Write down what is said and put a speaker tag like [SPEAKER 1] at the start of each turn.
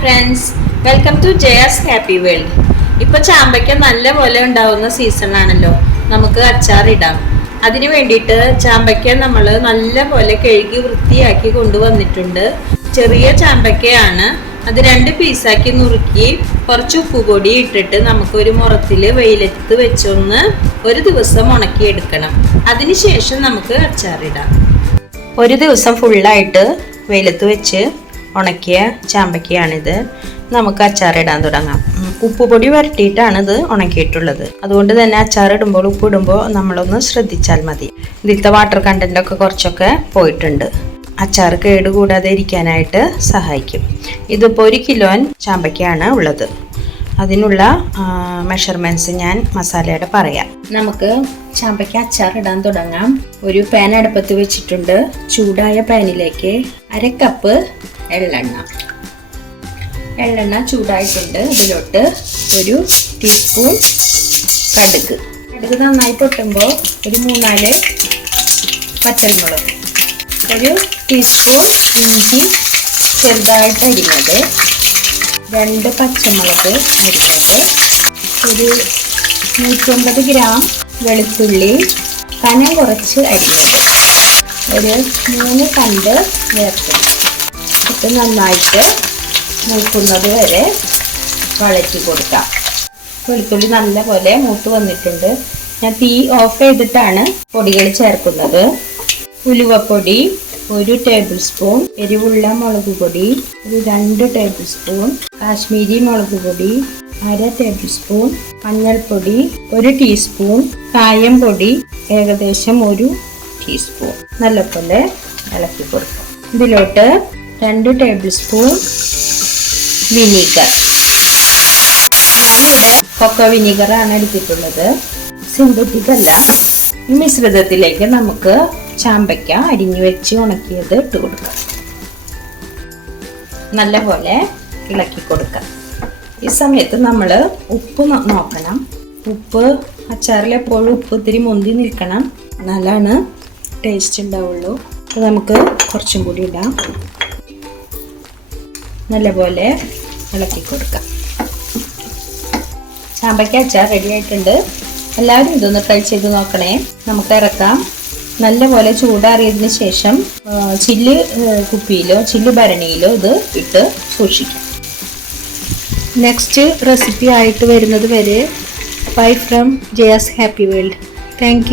[SPEAKER 1] Friends welcome to Jaya's happy world ഇപ്പൊ ചാമ്പയ്ക്ക നല്ല പോലെ ഉണ്ടാവുന്ന സീസണാണല്ലോ നമുക്ക് അച്ചാറിടാം അതിന് വേണ്ടിയിട്ട് ചാമ്പയ്ക്ക നമ്മൾ നല്ല പോലെ കഴുകി വൃത്തിയാക്കി കൊണ്ടുവന്നിട്ടുണ്ട്. ചെറിയ ചാമ്പയ്ക്കയാണ്. അത് രണ്ട് പീസാക്കി നുറുക്കി കുറച്ച് ഉപ്പുപൊടി ഇട്ടിട്ട് നമുക്ക് ഒരു മുറത്തിൽ വെയിലത്ത് വെച്ചൊന്ന് ഒരു ദിവസം ഉണക്കിയെടുക്കണം. അതിനുശേഷം നമുക്ക് അച്ചാറിടാം ഒരു ദിവസം ഫുള്ളായിട്ട് വെയിലത്ത് വെച്ച് ഉണക്കിയ ചാമ്പയ്ക്കയാണിത്. നമുക്ക് അച്ചാറിടാൻ തുടങ്ങാം. ഉപ്പുപൊടി വരട്ടിയിട്ടാണ് ഇത് ഉണക്കിയിട്ടുള്ളത്. അതുകൊണ്ട് തന്നെ അച്ചാറിടുമ്പോൾ ഉപ്പിടുമ്പോൾ നമ്മളൊന്ന് ശ്രദ്ധിച്ചാൽ മതി. ഇതിലത്തെ വാട്ടർ കണ്ടന്റ് ഒക്കെ കുറച്ചൊക്കെ പോയിട്ടുണ്ട്. അച്ചാർ കേട് കൂടാതെ ഇരിക്കാനായിട്ട് സഹായിക്കും. ഇതിപ്പോൾ ഒരു കിലോൻ ചാമ്പയ്ക്കാണ് ഉള്ളത്. അതിനുള്ള മെഷർമെന്റ്സ് ഞാൻ മസാലയുടെ പറയാം. നമുക്ക് ചാമ്പയ്ക്ക അച്ചാർ ഇടാൻ തുടങ്ങാം. ഒരു പാൻ അടുപ്പത്ത് വെച്ചിട്ടുണ്ട്. ചൂടായ പാനിലേക്ക് അര കപ്പ് എള്ളെണ്ണ. എള്ളെണ്ണ ചൂടായിട്ടുണ്ട്. ഇതിലോട്ട് ഒരു ടീസ്പൂൺ കടുക്. കടുക് നന്നായി പൊട്ടുമ്പോൾ ഒരു മൂന്നാൽ പച്ചമുളക്. ഒരു ടീസ്പൂൺ ഇഞ്ചി ചെറുതായിട്ട് അരിഞ്ഞത്. രണ്ട് പച്ചമുളക് അരിഞ്ഞത്. ഒരു നൂറ്റൊമ്പത് ഗ്രാം വെളുത്തുള്ളി കനം കുറച്ച് അരിഞ്ഞത്. ഒരു മൂന്ന് കണ്ട് ചേർക്കും ഇത് നന്നായിട്ട് മൂക്കുന്നത് വരെ വഴറ്റി കൊടുക്കാം. വെളുത്തുള്ളി നല്ലപോലെ മൂത്ത് വന്നിട്ടുണ്ട്. ഞാൻ തീ ഓഫ് ചെയ്തിട്ടാണ് പൊടികൾ ചേർക്കുന്നത്. ഉലുവപ്പൊടി ഒരു ടേബിൾ സ്പൂൺ എരിവുള്ള മുളക് പൊടി ഒരു രണ്ട് ടേബിൾ സ്പൂൺ കാശ്മീരി മുളക് പൊടി അര ടേബിൾ സ്പൂൺ മഞ്ഞൾപ്പൊടി ഒരു ടീസ്പൂൺ കായം പൊടി ഏകദേശം ഒരു ടീസ്പൂൺ. നല്ലപോലെ ഇളക്കി കൊടുക്കാം. ഇതിലോട്ട് രണ്ട് ടേബിൾ സ്പൂൺ വിനീഗർ ഞാനിവിടെ കൊക്ക വിനീഗറാണ് എടുത്തിട്ടുള്ളത്. സിന്തറ്റിക് അല്ല. ഈ മിശ്രിതത്തിലേക്ക് നമുക്ക് ചാമ്പയ്ക്ക അരിഞ്ഞു വെച്ച് ഉണക്കിയത് ഇട്ട് കൊടുക്കാം. നല്ലപോലെ ഇളക്കി കൊടുക്കാം. ഈ സമയത്ത് നമ്മൾ ഉപ്പ് നോക്കണം. ഉപ്പ് അച്ചാറിൽ എപ്പോഴും ഉപ്പ് ഇത്തിരി മുന്തി നിൽക്കണം. എന്നാലാണ് ടേസ്റ്റ് ഉണ്ടാവുള്ളൂ. നമുക്ക് കുറച്ചും കൂടി ഇടാം. നല്ലപോലെ ഇളക്കി കൊടുക്കാം. ചാമ്പയ്ക്ക അച്ചാർ റെഡി ആയിട്ടുണ്ട്. എല്ലാവരും ഇതൊന്ന് ട്രൈ ചെയ്ത് നോക്കണേ. നമുക്ക് ഇറക്കാം. നല്ലപോലെ ചൂടാറിയതിന് ശേഷം ചില്ല് കുപ്പിയിലോ ചില്ല് ഭരണിയിലോ ഇത് ഇട്ട് സൂക്ഷിക്കാം. നെക്സ്റ്റ് റെസിപ്പി ആയിട്ട് വരുന്നത് വരെ bye from Jaya's happy world thank